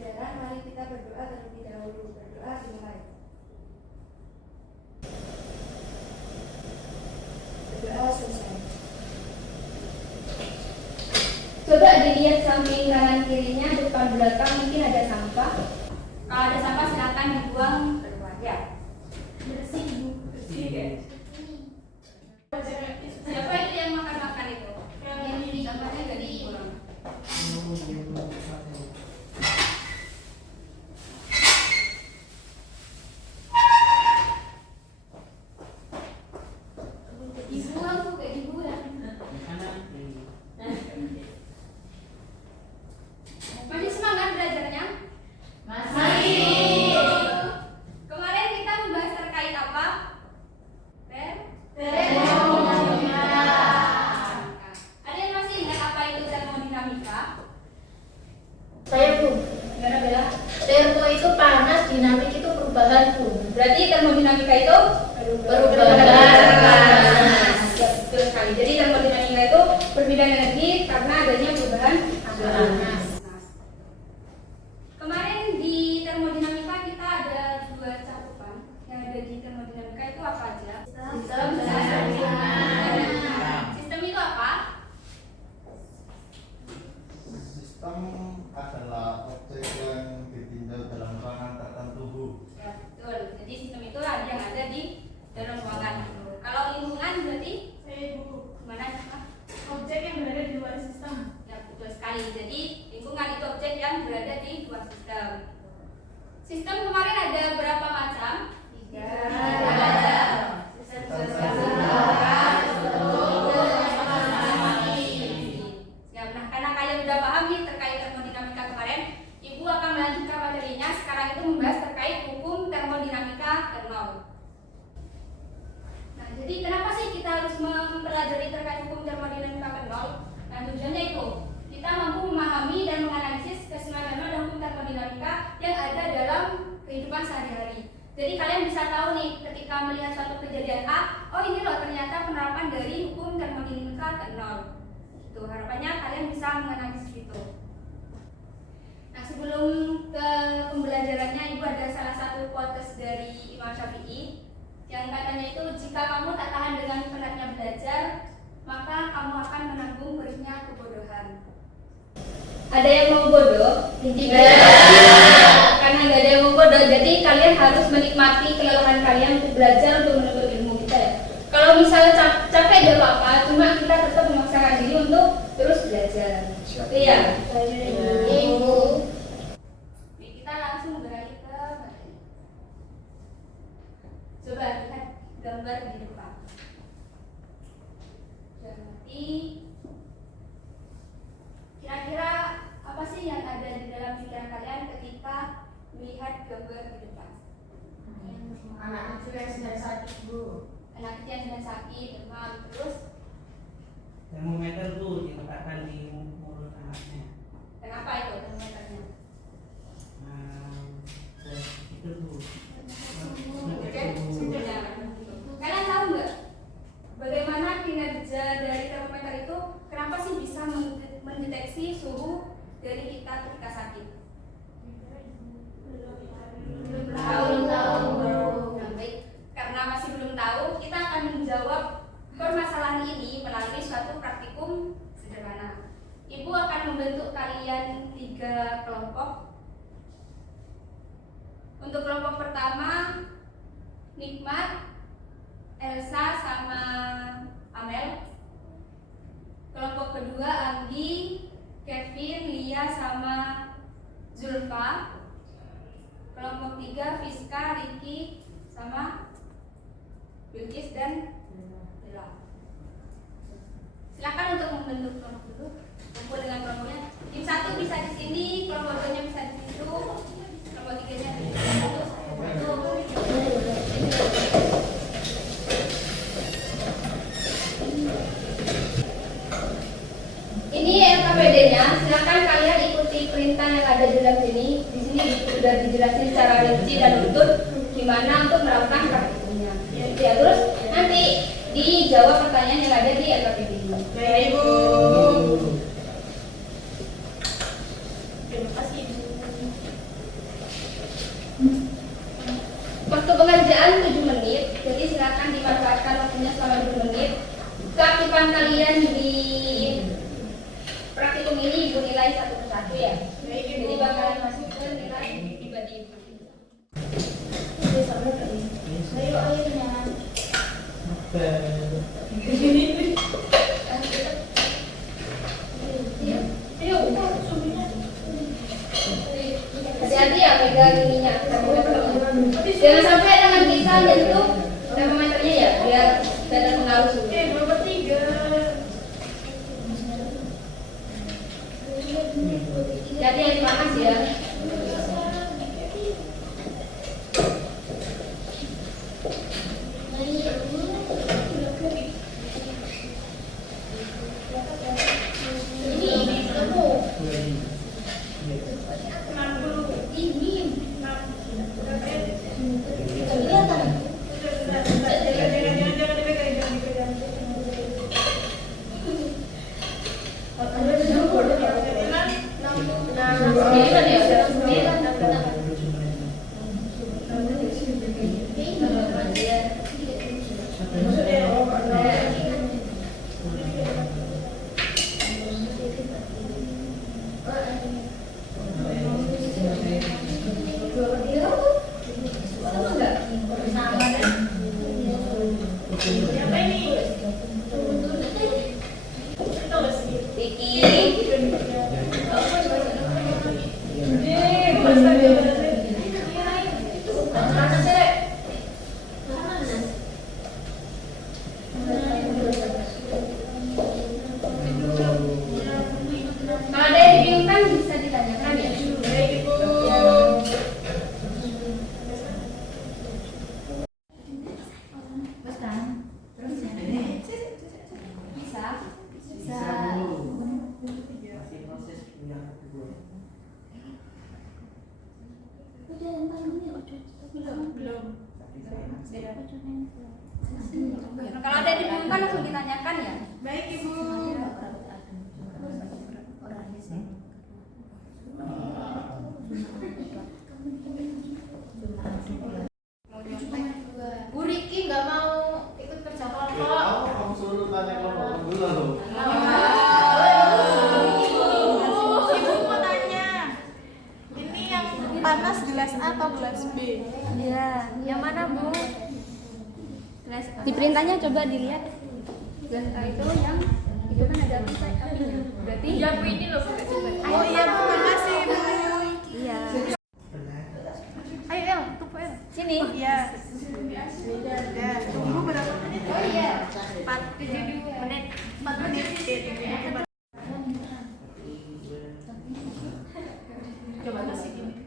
pembelajaran, mari kita berdoa terlebih dahulu. Berdoa dimulai. Berdoa selesai. Coba dilihat samping kanan kirinya, depan belakang mungkin ada sampah. Kalau ada sampah silakan dibuang keluar ya. Bersih Bu. Bersih ya. Siapa itu yang makan-makan itu? Yang di kamarnya enggak dibuang. Dibuang tuh kayak dibuang. Masih semangat belajarnya? Masih. Kemarin kita membahas terkait apa? Termodinamika. Ada yang masih ingat apa itu termodinamika? Saya Bu. Gimana Bella? Termo itu panas, dinamik itu perubahan Bu. Berarti termodinamika itu Perubahan panas. Ya, betul sekali. Jadi termodinamika itu perbedaan energi karena adanya perubahan panas. Kemarin di termodinamika kita ada 2 cakupan. Yang ada di termodinamika itu apa aja? Sistem itu apa? Sistem adalah objek yang ditinjau dalam ruangan tertentu, Bu. Ya, betul. Jadi sistem itu ada yang ada di dalam ruangan. Kalau lingkungan berarti gimana? Objek yang berada di luar sistem. Ya, betul sekali. Jadi lingkungan itu objek yang berada di luar sistem. Sistem kemarin ada berapa macam? 3. Ya, nah karena kalian sudah paham nih terkait termodinamika kemarin, Ibu akan melanjutkan materinya. Sekarang itu membahas terkait hukum termodinamika ke-0. Nah, jadi kenapa sih kita harus mempelajari terkait hukum termodinamika ke-0? Nah, tujuannya itu kita mampu memahami dan menganalisis keseimbangan dan hukum termodinamika yang ada dalam kehidupan sehari-hari. Jadi kalian bisa tahu nih ketika melihat suatu kejadian A, oh ini loh ternyata penerapan dari hukum termodinamika ke-0. Itu harapannya kalian bisa menganalisis itu. Nah, sebelum ke pembelajarannya, Ibu ada salah satu quotes dari Imam Syafi'i yang katanya itu, jika kamu tak tahan dengan penatnya belajar, maka kamu akan menanggung perihnya kebodohan. Ada yang mau bodoh? Tidak. Karena nggak ada yang mau bodoh, jadi kalian harus menikmati kelelahan kalian untuk belajar, untuk menuntut ilmu kita ya. Kalau misalnya capek gak apa-apa, cuma kita tetap memaksakan diri untuk terus belajar. Iya. Ibu. Kita langsung beralih ke materi. Coba lihat gambar di depan. Jadi kira-kira apa sih yang ada di dalam pikiran kalian ketika melihat gambar di depan? Anak kecil yang sedang sakit Bu. Anak kecil yang sedang sakit, demam, terus termometer Bu diletakkan di mulut anaknya. kenapa itu termometernya? Itu Bu. Oke, sudah. Kalian tahu nggak bagaimana kinerja dari termometer itu? Kenapa sih bisa mendeteksi suhu dari kita ketika sakit? Belum tahu. Nah, baik. Karena masih belum tahu, kita akan menjawab permasalahan ini melalui suatu praktikum sederhana. Ibu akan membentuk kalian 3 kelompok. Untuk kelompok pertama, Nikmat, Elsa, sama Amel. Kelompok kedua, Anggi, Kevin, Lia, sama Zulfa. Kelompok 3, Fiska, Riki, sama Bilkis dan Bella. Silakan untuk membentuk kelompok dulu. Kumpul dengan kelompoknya. Tim 1 bisa di sini, kelompok 2-nya bisa di situ, kelompok 3-nya di situ. Ini LKPD-nya. Silakan kalian ikuti perintah yang ada di dalam sini. Di sini sudah dijelasin secara rinci dan utuh gimana untuk melakukan praktikumnya. Ya, terus nanti dijawab pertanyaan yang ada di LKPD ini. Baik Ibu. Terima kasih Ibu. Waktu pengerjaan 7 menit, jadi silakan dimanfaatkan waktunya selama 7 menit. Keaktifan kalian di praktikum ini ibu nilai 1 per 1 ya. Jadi bakalan masuk ke nilai pribadi ibu. Ayo airnya. Hati-hati ya pegang ininya. Jangan sampai tangan kita nyentuh termometernya ya, biar tidak terpengaruh suhu. Nomor 3. Hati-hati yang panas ya. Kalau ada yang dibingungkan bisa ditanyakan ya. Bisa. Masih proses yang kedua. Kalau ada yang dibingungkan langsung ditanyakan ya. Baik Ibu. Bu Riki nggak mau ikut kerja kelompok. Kamu suruh tanya kelompok dulu loh. Ibu mau tanya. Ini yang panas gelas A atau gelas B? Iya, yang mana Bu? Di perintahnya coba dilihat. Gelas A itu yang itu kan ada apinya. Berarti ya Bu ini loh pakai super. Oh iya Bu, makasih Bu. Iya. Ayo El, tuh El. Sini. Iya. Ya, tunggu berapa menit? Oh iya. 4 menit. 4 menit. Coba ke sini.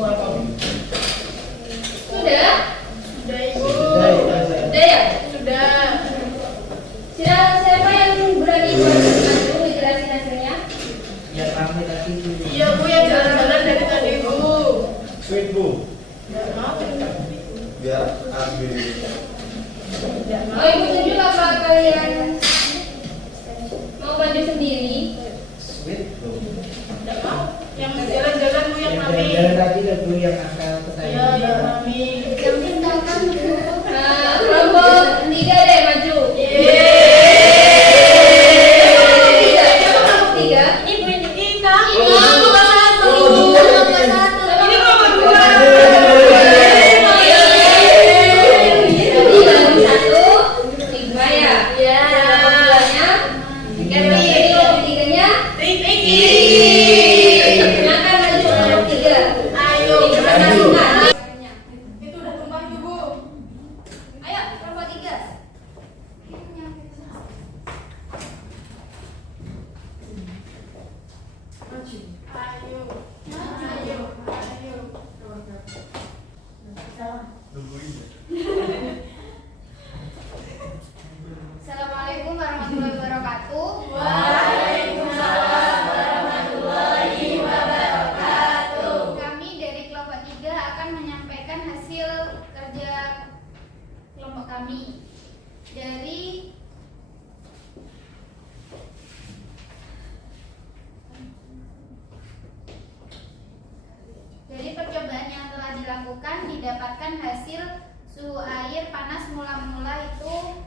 semua atau? Sudah? Sudah Ibu. Sudah ya? Sudah. Siapa yang berani bantu menjelaskan hasilnya? Ya kami tadi. Iya Bu yang jalan-jalan dari tadi Bu. Sweet Bu. Nggak mau. Biar ambil. Nggak mau. Oh, Ibu tunjuk apa kalian mau maju sendiri? Sweet Bu. Nggak mau. Yang jalan-jalan Bu yang kami. Jalan tadi lah Bu yang akal ke saya. Iya yang kami. Yang tinggalkan kelompok 3 deh maju. Kelompok 3. Ibu ini Kak. Kelompok 1. Ini kelompok 2. Ayo. Itu udah tumpah itu Bu. Ayo, kelompok 3. Ayo. Ayo. Nungguin ya. Assalamualaikum warahmatullahi wabarakatuh. Waalaikumsalam warahmatullahi wabarakatuh. Kami dari kelompok 3 akan menyampaikan hasil kerja kelompok kami. Dari percobaan yang telah dilakukan didapatkan hasil suhu air panas mula-mula itu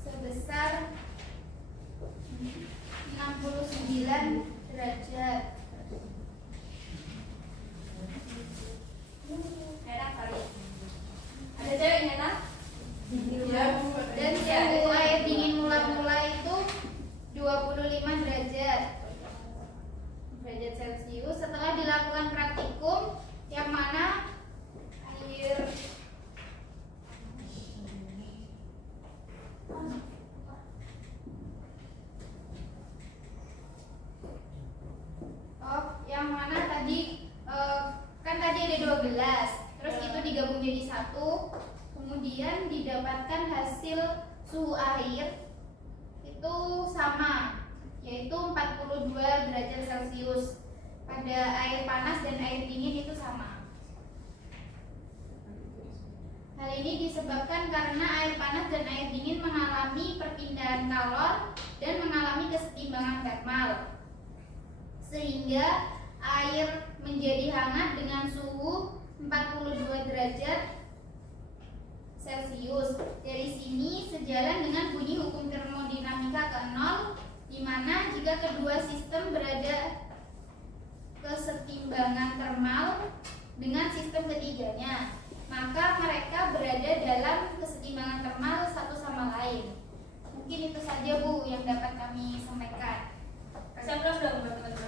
sebesar 69 derajat. Enak kali. Ada cewek nyata? Iya Bu. Dan suhu air dingin mula-mula itu 25 derajat Celcius. Setelah dilakukan praktikum yang mana air yang mana tadi kan tadi ada 12, terus itu digabung jadi 1, kemudian didapatkan hasil suhu air itu sama, yaitu 42 derajat Celcius. Pada air panas dan air dingin itu sama. Hal ini disebabkan karena air panas dan air dingin mengalami perpindahan kalor dan mengalami kesetimbangan termal, sehingga air menjadi hangat dengan suhu 42 derajat Celcius. Dari sini sejalan dengan bunyi hukum termodinamika ke-0, di mana jika kedua sistem berada kesetimbangan termal dengan sistem ketiganya, maka mereka berada dalam kesetimbangan termal satu sama lain. Mungkin itu saja Bu yang dapat kami sampaikan. Kasih aplaus dong buat teman-teman.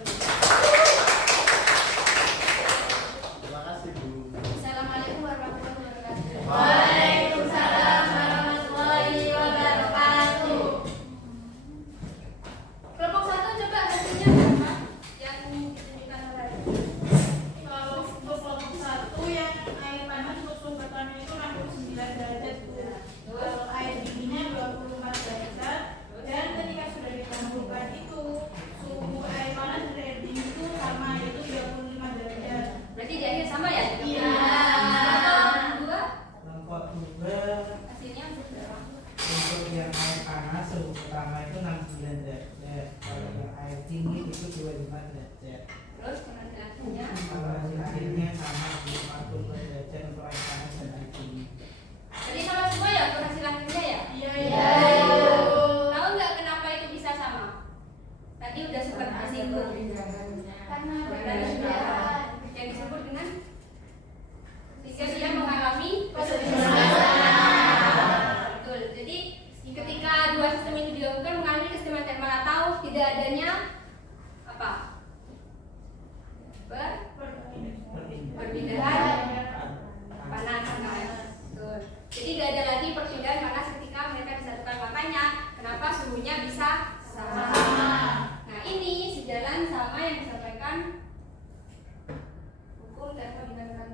Terima kasih Bu. Assalamualaikum warahmatullahi wabarakatuh. Waalaikumsalam warahmatullahi wabarakatuh. Kelompok 1 coba hasilnya berapa? Yang ditunjukkan oleh Kalau untuk kelompok 1 yang air panas untuk suhu bertahan itu 69 derajat Bu. Kalau air dinginnya 24 derajat. Dan ketika sudah dicampurkan itu suhu air panas dan air dingin itu sama, yaitu 35 derajat. berarti di akhir sama ya? Iya. Kelompok 2 Kelompok 2 hasilnya berapa? untuk yang air panas suhu pertama itu 69 derajat. Kalau yang air dingin itu 25 derajat. Terus hasil akhirnya Kalau hasil akhirnya sama 40 derajat untuk air panas dan air dingin. jadi sama semua ya untuk hasil akhirnya ya? Iya. Tahu nggak kenapa itu bisa sama? Tadi udah sempat disinggung. Karena perbedaan yang disebut dengan jika dia mengalami betul. Jadi ketika dua sistem itu digabungkan mengalami kesetimbangan termal atau tidak adanya apa? Perpindahan panas. Betul. Jadi tidak ada lagi perpindahan panas ketika mereka disatukan. Makanya kenapa suhunya bisa sama. Nah ini sejalan sama yang disampaikan hukum termodinamika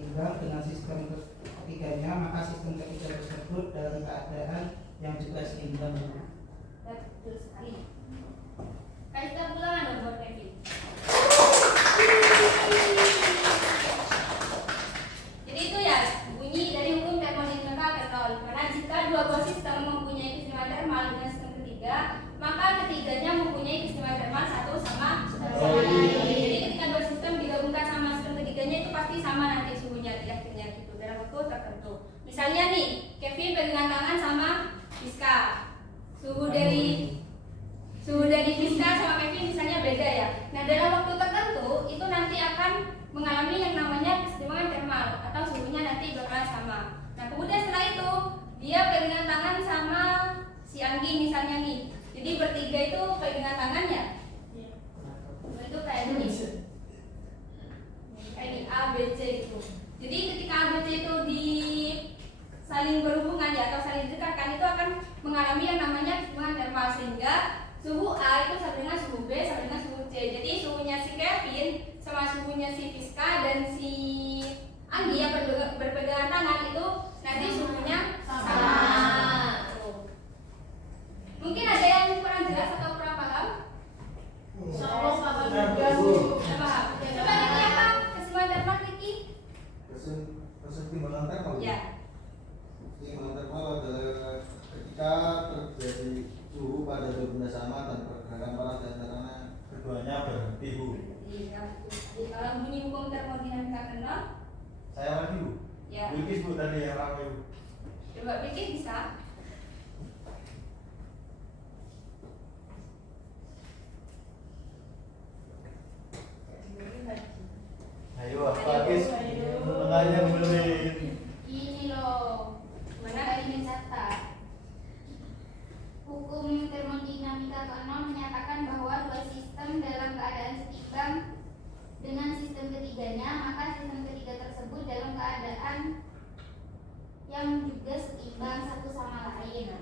seimbang dengan sistem ketiganya, maka sistem ketiga tersebut dalam keadaan yang juga seimbang. Betul sekali. Kasih tepuk tangan dong buat Kevin. Jadi itu ya bunyi dari hukum termodinamika Carnot. Karena jika dua buah sistem mempunyai keistimewaan termal dengan sistem ketiga, maka ketiganya mempunyai keistimewaan termal satu sama lain. Jadi ketika dua sistem digabungkan sama sistem ketiganya itu pasti sama nanti suhunya di akhirnya gitu dalam waktu tertentu. Misalnya nih, Kevin pegangan tangan sama Fiska. Suhu dari Fiska sama Kevin misalnya beda ya. Nah dalam waktu tertentu itu nanti akan mengalami yang namanya keseimbangan termal atau suhunya nanti bakalan sama. Nah kemudian setelah itu dia pegangan tangan sama si Anggi misalnya nih. Jadi bertiga itu pegangan tangan ya. Itu kayak ini. Kayak ini A, B, C gitu. Jadi ketika A, B, C itu di saling berhubungan ya atau saling dekatkan itu akan mengalami yang namanya keseimbangan termal sehingga suhu A itu sama dengan suhu B sama dengan suhu C. Jadi suhunya si Kevin sama suhunya si Fiska dan si Anggi yang berpegangan tangan itu nanti suhunya sama. Mungkin ada yang kurang jelas atau kurang paham? Insyaallah paham juga Bu. Paham. Coba Niki apa? Keseimbangan termal Niki? Keseimbangan termal. Ya. Keseimbangan termal adalah ketika terjadi suhu pada dua benda sama dan pergerakan panas di antaranya keduanya berhenti Bu. Jadi kalau bunyi hukum termodinamika Carnot, Saya lagi Bu. ya. Bilkis Bu tadi yang ramai Bu. Coba bikin bisa. Ayo apa guys? Tengahnya boleh. Ini loh, mana ini mencatat. Hukum termodinamika Carnot menyatakan bahwa dua sistem dalam keadaan seimbang dengan sistem ketiganya, maka sistem ketiga tersebut dalam keadaan yang juga seimbang satu sama lain.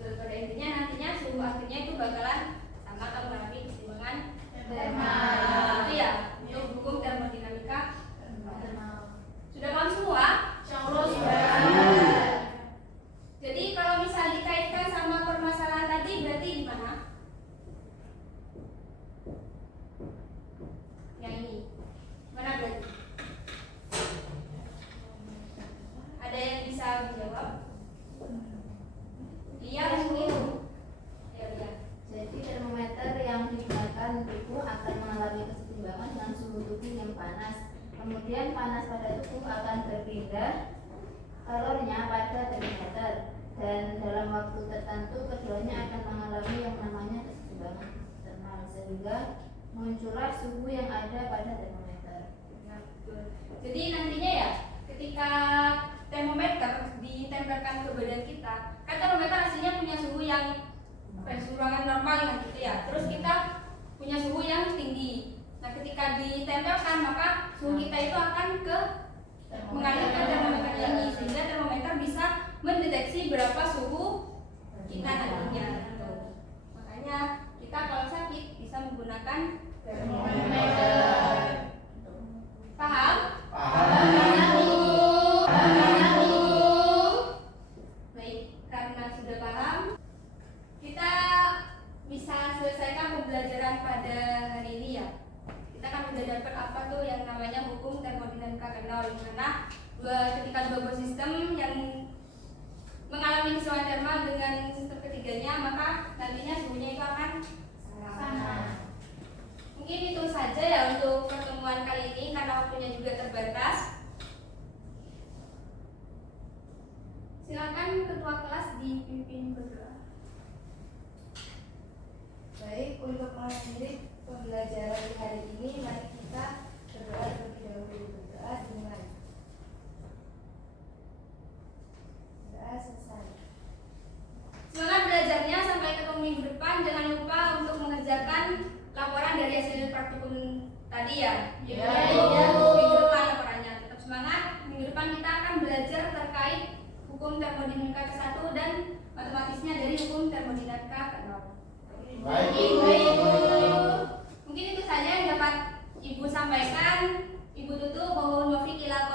Pada intinya nantinya suhu akhirnya itu bakalan sama atau mengalami keseimbangan termal. Itu ya untuk hukum termodinamika Carnot. Sudah paham semua? Insyaallah sudah. Jadi kalau misal dikaitkan sama permasalahan tadi berarti di mana? Yang ini. Mana berarti? Ada yang bisa menjawab? Iya mungkin. Ya iya. Jadi termometer yang digunakan tubuh akan mengalami keseimbangan dengan suhu tubuh yang panas. Kemudian panas pada tubuh akan berpindah kalornya pada termometer dan dalam waktu tertentu keduanya akan mengalami yang namanya keseimbangan termal sehingga muncullah suhu yang ada pada termometer. Nah, betul. Jadi nantinya ya ketika termometer ditempelkan ke badan kita, kan termometer aslinya punya suhu yang ruangan normal kan gitu ya. Terus kita punya suhu yang tinggi. Nah, ketika ditempelkan maka suhu kita itu akan mengalir ke termometer ini sehingga termometer bisa mendeteksi berapa suhu kita nantinya. Makanya kita kalau sakit bisa menggunakan termometer. Paham? Baik, karena sudah paham, kita bisa selesaikan pembelajaran pada hari ini ya. Kita kan udah dapat apa tuh yang namanya hukum termodinamika Carnot, karena ketika dua buah sistem yang mengalami keseimbangan termal dengan sistem ketiganya, maka nantinya suhunya itu akan sama. Mungkin itu saja ya untuk pertemuan kali ini karena waktunya juga terbatas. Silakan ketua kelas dipimpin berdoa. Baik, untuk mengakhiri pembelajaran di hari ini, mari kita berdoa terlebih dahulu. Berdoa dimulai. Berdoa selesai. Semangat belajarnya, sampai ketemu minggu depan. Jangan lupa untuk mengerjakan laporan dari hasil praktikum tadi ya. Minggu depan laporannya. Tetap semangat. Minggu depan kita akan belajar terkait hukum termodinamika ke-1 dan matematisnya dari hukum termodinamika ke-0. Baik, Ibu. Mungkin itu saja yang dapat Ibu sampaikan. Ibu Tutu, mohon maaf,